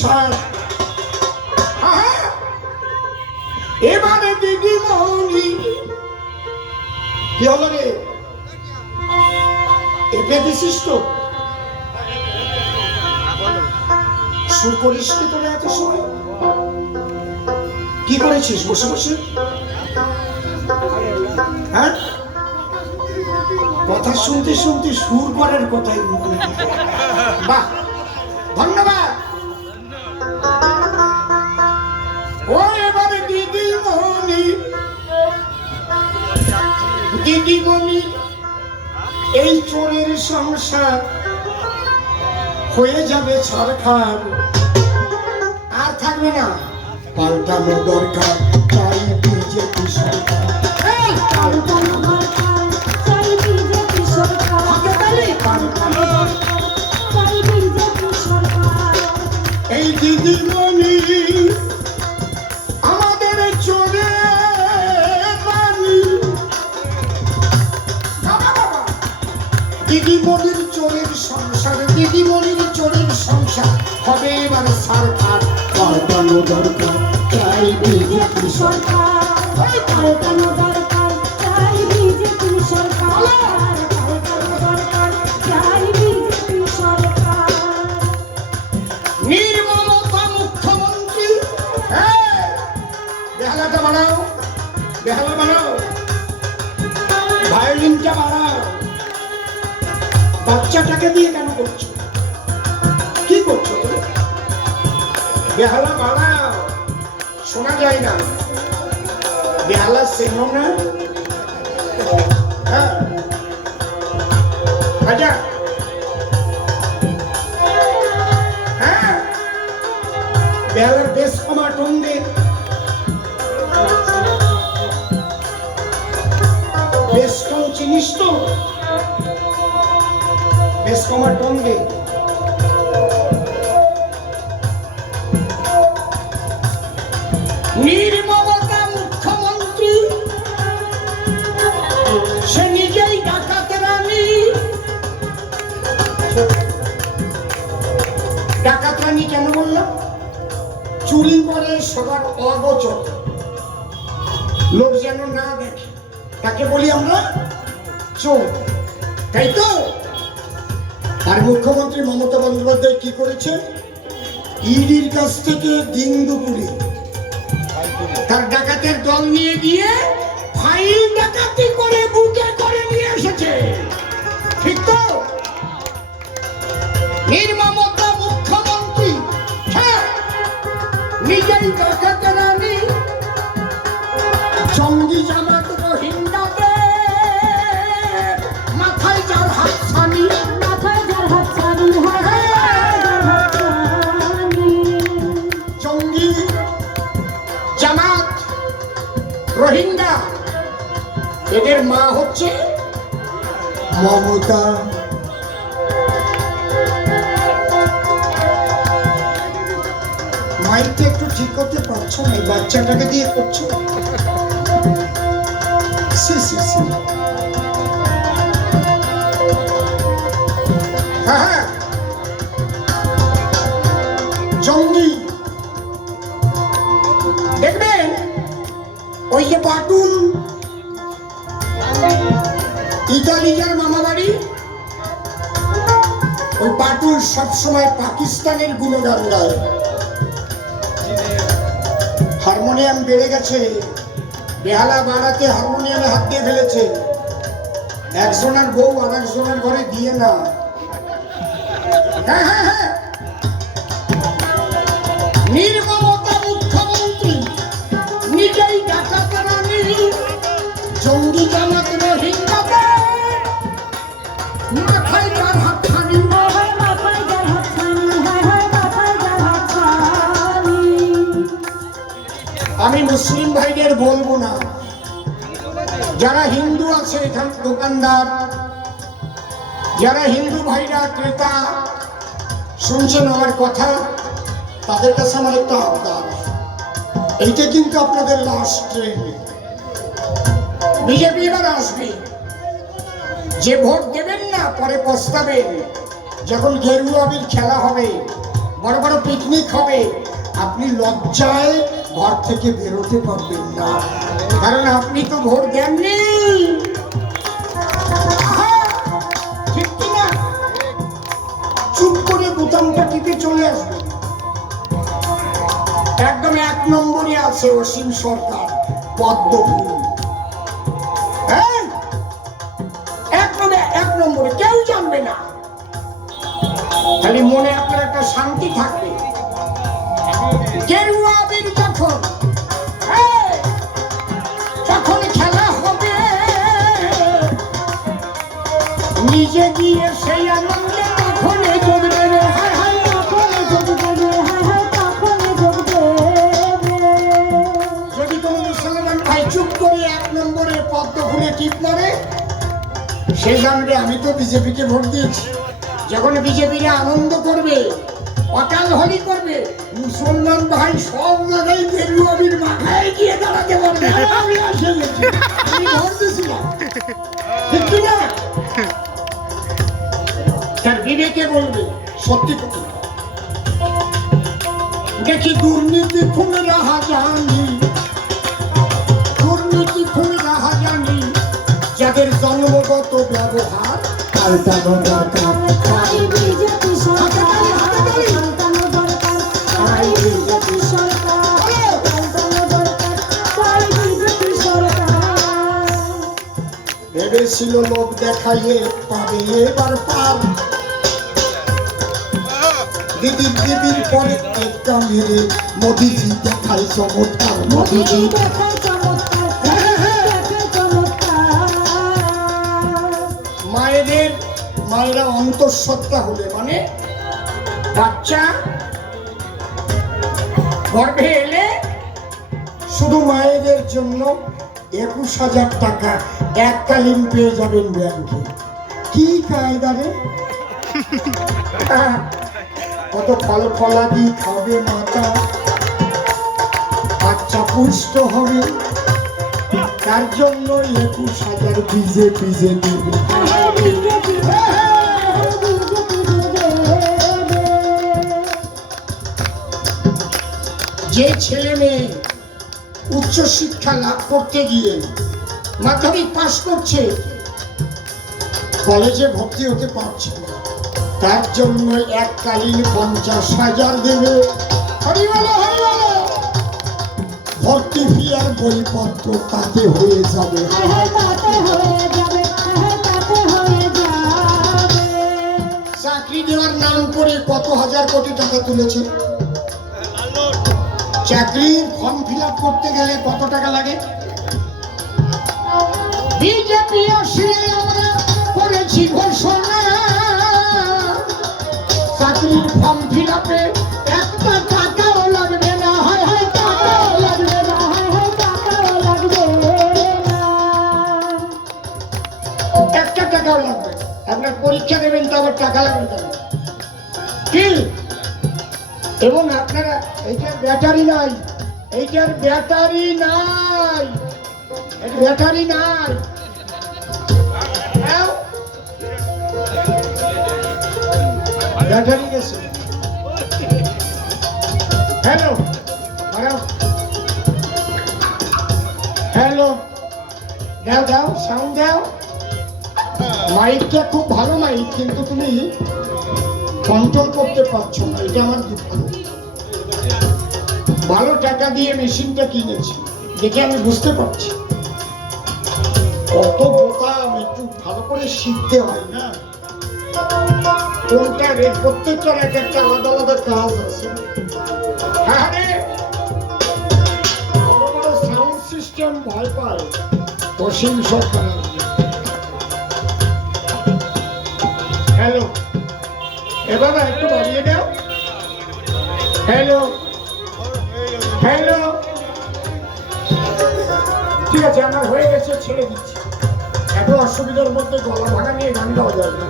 সংসার। এবারে দিদিমণি কি হলো রে? এপে দিছিস তো? সুর করিস নি তোরা এত সময়? কি করেছিস বসে বসে? হ্যাঁ, কথা শুনতে শুনতে সুর করার কথাই মনে। বাহ, ধন্যবাদ। ও এবারে দিদিমণি, দিদিমণি এই চোরের সংসার হয়ে যাবে ছারখার, আর থাকবে না। পাল্টানো দরকার, তাই বিজেপি সরকার। পাল্টানো দরকার, চাই বিজেপি সরকার। পাল্টানো দরকার, চাই বিজেপি সরকার। এই দিদিমণি আমাদের চোরের রানী। দিদিমণির চোরের সংসার, দিদিমণির চোরের সংসার হবে এবার ছারখার। পাল্টানো দরকার, চাই বিজেপি সরকার। পাল্টানো দরকার, চাই বিজেপি সরকার। পাল্টানো দরকার, চাই বিজেপি সরকার। নির্মমতা মুখ্যমন্ত্রী, বেহালাটা বাড়াও, বেহালা বাড়াও, ভায়োলিনটা বাড়াও। বাচ্চাটাকে দিয়ে কেন করছো? কি করছো তুমি? বেহালা বাড়াও, শোনা যায় না। বেহালা চেনো না? হ্যাঁ, আচ্ছা, হ্যাঁ, বেহালার বেশ কমা টোন দে। বেশ টোন চিনিস তো? বেশ কমা টোন দে। নির্মমতা মুখ্যমন্ত্রী, সে নিজেই ডাকাত রানী। ডাকাত রানী কেন বললাম? চুরি করে সবার অগোচর, লোক যেন না দেখে, তাকে বলি আমরা চোর, তাই তো? আর মুখ্যমন্ত্রী মমতা বন্দ্যোপাধ্যায় কি করেছে? ইডির কাছ থেকে দিন দুপুরে তার ডাকাতের দল নিয়ে গিয়ে ফাইল ডাকাতি করে বুকে করে নিয়ে এসেছে, ঠিক তো? নির্মমতা মুখ্যমন্ত্রী, হ্যাঁ, নিজেই ডাকাত রানী। জঙ্গি জামাত রোহিঙ্গাদের মাথায় যার হাত ছানি, মাথায় যার হাত ছানি, মাথায় যার হাত ছানি। জঙ্গি জামাত রোহিঙ্গা, এদের মা হচ্ছে মমতা। মাইকটা একটু ঠিক করতে পারছো না, এই বাচ্চাটাকে দিয়ে করছো। সি সি সি, হ্যাঁ হ্যাঁ, জঙ্গি। দেখবেন ওই যে বাটুল, ইতালিয়ার মামা বাড়ি, ওই বাটুল সবসময় পাকিস্তানের গুণগান গায়। হারমোনিয়াম বেড়ে গেছে, বেহালা বাড়াতে হারমোনিয়ামে হাত দিয়ে ফেলেছে। একজনের বউ আর একজনের ঘরে দিয়ে না। হ্যাঁ হ্যাঁ হ্যাঁ, নির্মমতা মুখ্যমন্ত্রী, নিজেই ডাকাত রানী। জঙ্গি জামাত রোহিঙ্গাদের মাথায় যার হাত ছানি। মাথায় যার হাত ছানি, মাথায় যার হাত ছানি। আমি মুসলিম ভাইদের বলবো না, যারা হিন্দু আছে এখানে দোকানদার, যারা হিন্দু ভাইরা ক্রেতা শুনছেন আমার কথা, তাদের কাছে আমার একটা আবদার, এইটা কিন্তু আপনাদের লাস্ট ট্রেন। বিজেপি এবার আসবে, যে ভোট দেবেন না পরে পস্তাবেন। যখন গেরুয়া আবির খেলা হবে, বড় বড় পিকনিক হবে, আপনি লজ্জায় ঘর থেকে বেরোতে পারবেন না, কারণ আপনি তো ভোট দেননি। ঠিক কিনা? চুপ করে বোতামটা টিপে চলে আসবে। একদম 1 নম্বরে আছে অসীম সরকার, পদ্ম ফুল। হ্যাঁ, 1 নম্বরে, কেউ জানবে না, খালি মনে আপনার একটা শান্তি থাকবে। গেরুয়া আবির যখন খেলা হবে, নিজে গিয়ে সেই আনন্দে তখন জমবে। হায় হায় তখন যোগ দেবে, হায় হায় তখন যোগ দেবে। যদি কোনো মুসলমান ভাই চুপ করে 1 নম্বরে পদ্ম ফুলে টিপ মারে, সে জানবে আমি তো বিজেপিকে ভোট দিয়েছি। যখন বিজেপিরা আনন্দ করবে, অকাল হলি করবে, মুসলমান ভাই সব জায়গায় গেরুয়াবির মাথায় গিয়ে দাঁড়াতে পারবে, আমি আসে গেছি, আমি ভোট দিয়েছিলাম। ঠিক কিনা? তার বিবেকে বলবে সত্যি কথা। দেখি দুর্নীতি খুন রাহা জানি, দুর্নীতি খুন রাহা জানি, যাদের জন্মগত ব্যবহার পাল্টানো দরকার। তাই বিজেপি সরকার, পাল্টানো দরকার। তাই বিজেপি সরকার, পাল্টানো দরকার। তাই বিজেপি সরকার। ভেবেছিল লোক দেখাইয়ে পাবে এবার পার, দিদির পরে একটা মেরে মোদিজি দেখায় চমৎকার। মোদিজি দেখায় চমৎকার, দেখায় চমৎকার। মায়েরা অন্তঃসত্ত্বা হলে, মানে বাচ্চা গর্ভে এলে শুধু মায়েদের জন্য 21,000 টাকা এককালীন পেয়ে যাবেন ব্যাংকে। কি কায়দা রে! কত ফল ফলাদি খাবে মাতা, বাচ্চা পুষ্ট হবে, তার জন্য 21,000 বিজেপি দেবে। বিজেপি যে ছেলে মেয়ে উচ্চ শিক্ষা লাভ করতে গিয়ে মাধ্যমিক পাশ করছে, কলেজে ভর্তি হতে পারছে না, তার জন্য এককালীন 50,000 দেবে। হরিবলো হরিবলো। ভর্তি ফি আর বইপত্র তাতে হয়ে যাবে। তাতে হয়ে যাবে, তাতে হয়ে যাবে। চাকরি দেওয়ার নাম করে কত হাজার কোটি টাকা তুলেছে। চাকরির ফর্ম ফিল আপ করতে গেলে কত টাকা লাগে? বিজেপি আসলে আমরা করেছি ঘোষণা, চাকরির ফর্ম ফিল আপে একটা টাকাও লাগবে না। হয় হয় টাকাও লাগবে না, হয় হয় টাকাও লাগবে না। একটা টাকাও লাগবে না। আপনার পরীক্ষা দেবেন তো আবার টাকা লাগবে কেন? কি? এবং আপনারা এইটার ব্যাটারি নাই, এইটার ব্যাটারি নাই, ব্যাটারি নাই। ব্যাটারি গেছে। হ্যালো হ্যালো, দাও দাও, সাউন্ড দাও। মাইকটা খুব ভালো মাইক, কিন্তু তুমি কন্ট্রোল করতে পারছো না, এটা আমার দুঃখ। ভালো টাকা দিয়ে মেশিনটা কিনেছি, দেখে আমি বুঝতে পারছি কত বোতাম, একটু ভালো করে শিখতে হয় না, কোনটা রেট, প্রত্যেকটার এক একটা আলাদা আলাদা কাজ আছে। আরে বড় বড় সাউন্ড সিস্টেম ভয় পায় অসীম সরকার। হ্যালো, এবার একটু বাড়িয়ে দাও। হ্যালো হ্যালো, ঠিক আছে, আমার হয়ে গেছে, ছেড়ে দিচ্ছি। এত অসুবিধার মধ্যে গলা ভাঙা নিয়ে গান গাওয়া যাবে না।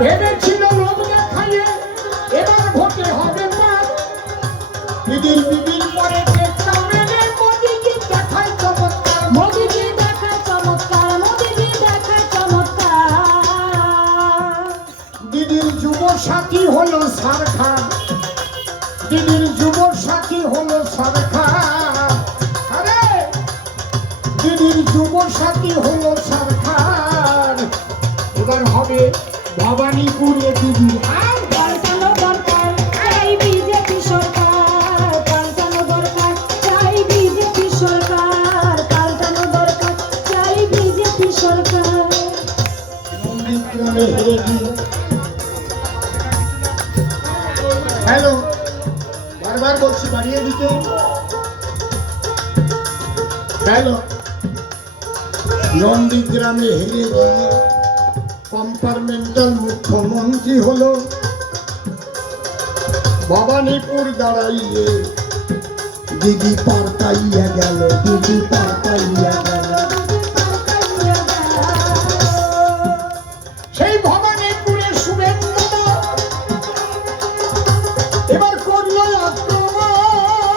ভেবেছিল লোক দেখাইয়ে এবার ভোটে হবে পার, দিদির পরে দেখলাম মেরে মোদিজি দেখায় চমৎকার। মোদিজি দেখায় চমৎকার, মোদিজি দেখায় চমৎকার। দিদির যুব সাথী হলো সারখান, দিদির যুব সাথী হলো সারখান, আরে দিদির যুব সাথী হলো সারখান। এবার হবে ভবানীপুরে দিদি আর পাল্টানো দরকার চাই বিজেপি সরকার, পাল্টানো দরকার চাই বিজেপি সরকার, পাল্টানো দরকার চাই বিজেপি সরকার। নন্দীগ্রামে হেরে গিয়ে হ্যালো বারবার বলছি বাড়িয়ে দিতে হ্যালো নন্দীগ্রামে হেরে গিয়ে কম্পার্টমেন্টাল মুখ্যমন্ত্রী হলো ভবানীপুর দাঁড়াইয়ে দিদি পাল্টাইয়া গেল, দিদি পাল্টাইয়া গেল। সেই ভবানীপুরের শুভেন্দু এবার করলো আক্রমণ,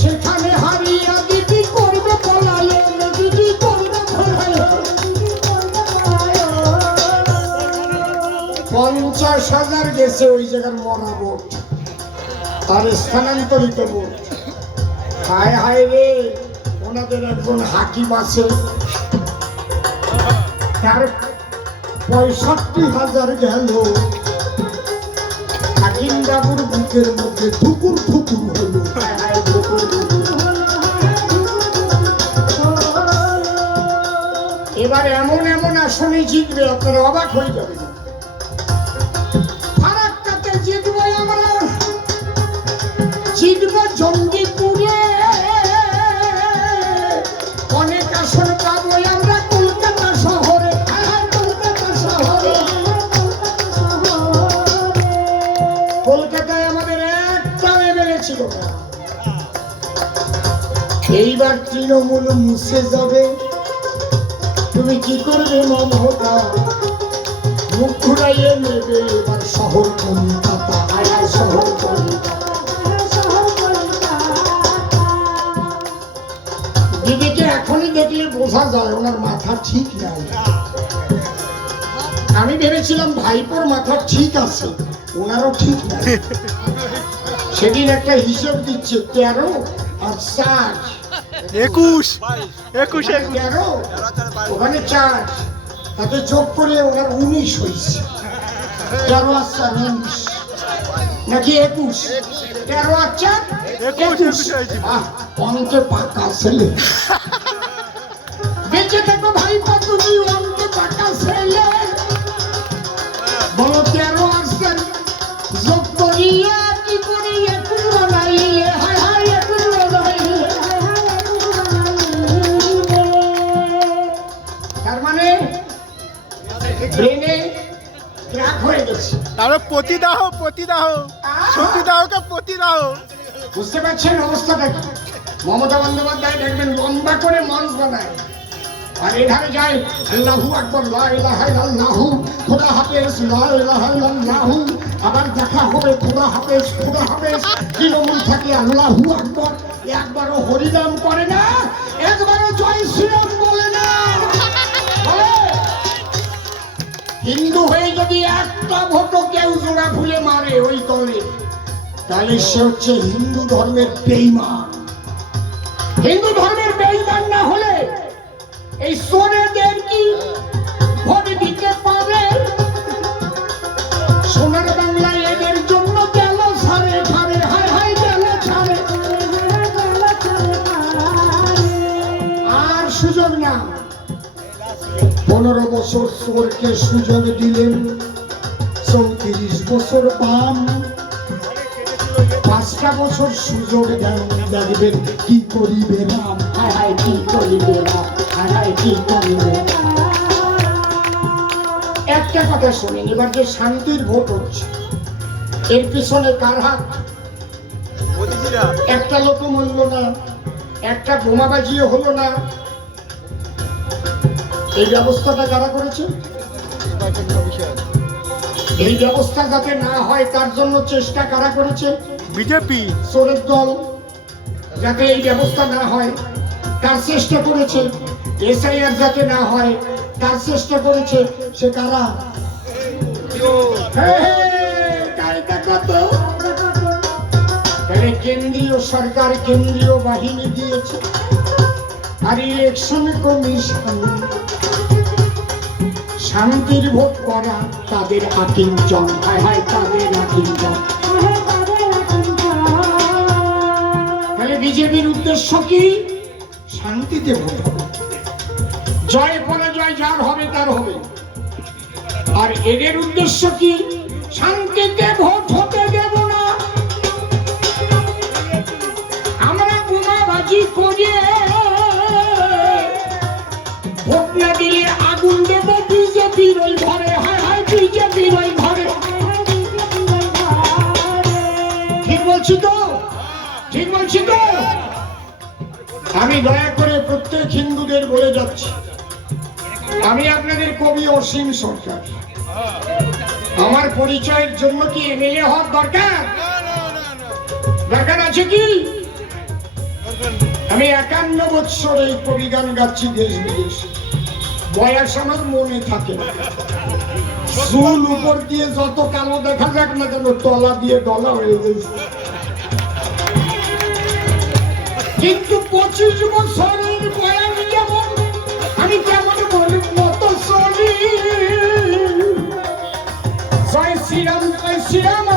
সেখানে হারিয়া দিদি করবে পলায়ন, দিদি করবে পলায়ন। 50,000 গেছে ওই জায়গার মরা ভোট আর স্থানান্তরিত ভোট। হায় হায় রে, ওনাদের একজন হাকিম আছে, তার 65,000 গেল। হাকিম বাবুর বুকের মধ্যে ঠুকুর ঠুকুর হলো, হায় হায় ঠুকুর ঠুকুর। এবার এমন এমন আসনে জিতবে আপনারা অবাক হয়ে যাবেন। ফারাক্কাতে জিতবো আমরা, জিতবো জঙ্গিপুরে, অনেক আসন পাবো আমরা কলকাতা শহরে, হায় হায় কলকাতা শহরে। কলকাতায় আমাদের একটা এমএলএ ছিল না। এইবার তৃণমূল মুছে যাবে, তুমি কি করবে মমতা? মুখ ঘুরাইয়ে নেবে এবার শহর কলকাতা, হায় হায় শহর কলকাতা। দিদিকে এখনই দেখলে বোঝা যায় ওনার মাথা ঠিক নাই। আমি ভেবেছিলাম ভাইপোর মাথা ঠিক আছে, ওনারও ঠিক নাই। সেদিন একটা হিসেব দিচ্ছে 13 আর 4, 21 13 ওখানে 4, তাতে যোগ করে ওনার 19 হয়েছে। 13 আর 4 19 নাকি 21? 13 আর 4 21। অঙ্কে পাকা ছেলে, বেঁচে থাকো ভাই তুমি অঙ্কে পাকা ছেলে। বলো 13 আর 4 যোগ করিয়া কি করি 21 বানাইলে, হায় হায় 21 বানাইলে। তার মানে ব্রেনে ক্র্যাক হয়ে গেছে। তাহলে প্রতিদাহ সতীদাহকে প্রতিদাহ। বুঝতে পারছেন অবস্থাটা কি? মমতা বন্দ্যোপাধ্যায় দেখবেন লম্বা করে মঞ্চ বানায় আর এধারে যায় আল্লাহু আকবার, লা ইলাহা ইল্লাল্লাহু, খোদা হাফেজ, লা ইলাহা ইল্লাল্লাহু, আবার দেখা হবে, খোদা হাফেজ, খোদা হাফেজ। তৃণমূল থাকে আল্লাহু আকবার, একবারও হরিনাম করে না, একবারও জয় শ্রীরাম বলে না। বলে, হিন্দু হয়ে যদি একটা ভোটও কেউ জোড়া ফুলে মারে ওই দলে, তাহলে সে হচ্ছে হিন্দু ধর্মের বেঈমান। হিন্দু ধর্মের বেঈমান না হলে এই সোনাদের কি ভোট দিতে পারে? সোনার বাংলায় এদের জন্য গেল ছাড়ে ছাড়ে, হায় হায় গেল ছাড়ে। আর সুযোগ না, 15 বছর চোরকে সুযোগ দিলেন, 34 বছর বাম, 5টা বছর সুযোগ দেন, দেখবেন কি করিবে রাম, হায় হায় কি করিবে রাম, হায় হায় কি করিবে। একটা কথা শুনেন, এবার যে শান্তির ভোট হচ্ছে এর পিছনে কার হাত? একটা লোক মরল না, একটা বোমাবাজিও হলো না। এই ব্যবস্থাটা কারা করেছে? এই ব্যবস্থা যাতে না হয় তার জন্য চেষ্টা কারা করেছে? বিজেপি। চোরের দল যাতে এই ব্যবস্থা না হয় তার চেষ্টা করেছে, এসআইআর যাতে না হয় তার চেষ্টা করেছে, সে কারা? কায়দা কত? তাহলে কেন্দ্রীয় সরকার কেন্দ্রীয় বাহিনী দিয়েছে, আর ইলেকশন কমিশন শান্তির ভোট করা তাদের আকিঞ্চন। হায় হায় তাদের আকিঞ্চন। তাহলে বিজেপির উদ্দেশ্য কি? শান্তিতে ভোট হবে, জয় পরাজয় যার হবে তার হবে। আর এদের উদ্দেশ্য কি? শান্তিতে ভোট হতে দেব না, আমরা বোমাবাজি করে ভোট না দিলে আগুন দেব বিজেপির ওই ঘরে। হায় হায় বিজেপির ওই ঘরে। ঠিক বলছি তো? ঠিক বলছি তো? আমি দয়া করে প্রত্যেক হিন্দুদের বলে যাচ্ছি, আমি আপনাদের কবি অসীম সরকার। আমার পরিচয়ের জন্য কি এমএলএ হওয়ার দরকার? দরকার আছে কি? আমি 51 বছর এই কবি গান গাচ্ছি দেশ বিদেশে, বয়স আমার মনে থাকে না। চুল উপর দিয়ে যত কালো দেখা যাক না কেন, তলা দিয়ে ডলা হয়ে গেছে। কিন্তু 25 বছরের বয়স যেমন আমি কেমন গরিব মতো চলি। জয় শ্রীরাম, জয় শ্রীরাম।